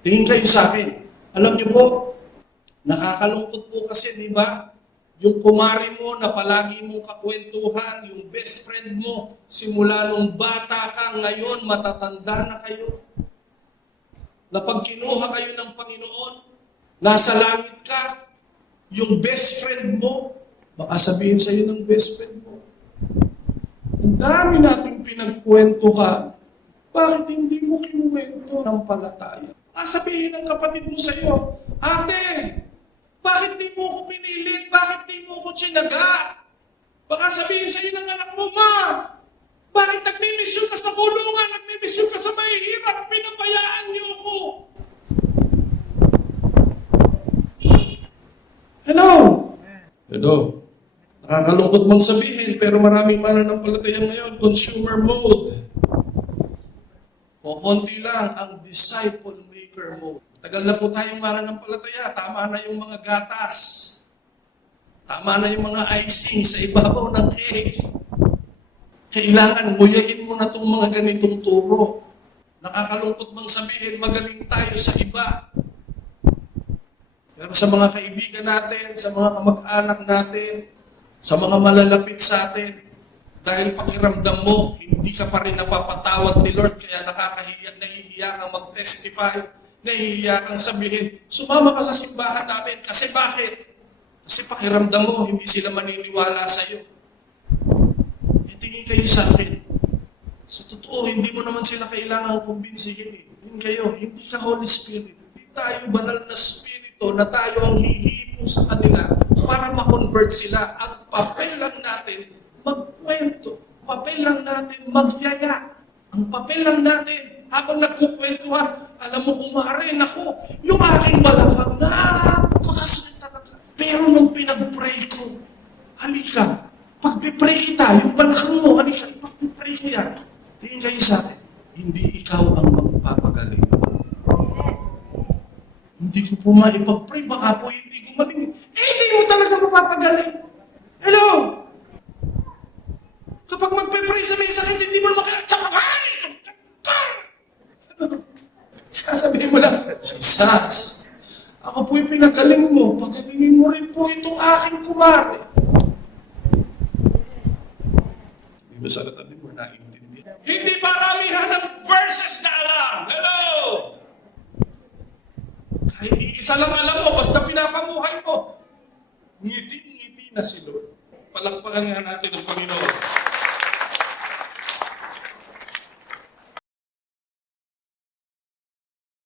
Tingin kayo sa akin. Alam niyo po, nakakalungkot po kasi, di ba? Yung kumari mo na palagi mong kakwentuhan, yung best friend mo, simula nung bata ka, ngayon matatanda na kayo. Na pag kinuha kayo ng Panginoon, nasa langit ka, yung best friend mo, baka sabihin sa iyo ng best friend mo, ang dami nating pinagkwentuhan, bakit hindi mo kinuwento ng palataya? Sabihin ng kapatid mo sa iyo, ate, bakit di mo ko pinilit? Bakit di mo ko tsinaga? Baka sabihin sa iyo ng anak mo, ma, bakit nagmimisyon ka sa kulungan? Nagmimisyon ka sa mahihirap? Pinabayaan niyo ako. Hello? Hello? Nakakalungkot mong sabihin, pero maraming mananampalataya ngayon, consumer mode. Konti lang ang disciple maker mode. Tagal na po tayong mananampalataya, tama na yung mga gatas. Tama na yung mga icing sa ibabaw ng cake. Kailangan nguyain mo na itong mga ganitong turo. Nakakalungkot bang sabihin, magaling tayo sa iba. Pero sa mga kaibigan natin, sa mga kamag-anak natin, sa mga malalapit sa atin, dahil pakiramdam mo, hindi ka pa rin napapatawad ni Lord, kaya nakakahiya, nahihiya kang mag-testify, nahihiya kang sabihin, sumama ka sa simbahan namin. Kasi bakit? Kasi pakiramdam mo, hindi sila maniniwala sa iyo. Tingin kayo sa akin. Sa totoo, hindi mo naman sila kailangan kumbinsihin. Tingin kayo, hindi ka Holy Spirit. Hindi tayo banal na Spirito na tayo ang hihipo sa kanila para ma-convert sila. Ang papel lang natin, magkwento. Papel lang natin, magyaya. Ang papel lang natin, habang nagkukwentuhan, alam mo kumare, ako, yung aking balakang, napakasakit talaga. Pero nung pinag-pray ko, halika, pag-pray kita, yung balakang mo, halika, pag-pray ko yan. Tingin kayo sa akin, hindi ikaw ang magpapagaling. Hindi ko po maipag-pray, baka po hindi gumaling. Hindi mo talaga mapapagaling. Hello? Kapag magpe-pray sa may sakit, hindi mo naman kaya, sasabihin mo lang, Jesus, ako po yung pinagaling mo, pagalingin mo rin po itong aking kumari. Hindi mo salatan din mo naintindihan. Hindi paramihan ng verses na alam. Hello? Kahit isa lang alam mo, basta pinapamuhay mo. Ngiti-ngiti na si Lord. Palakpakan nga natin ang Panginoon.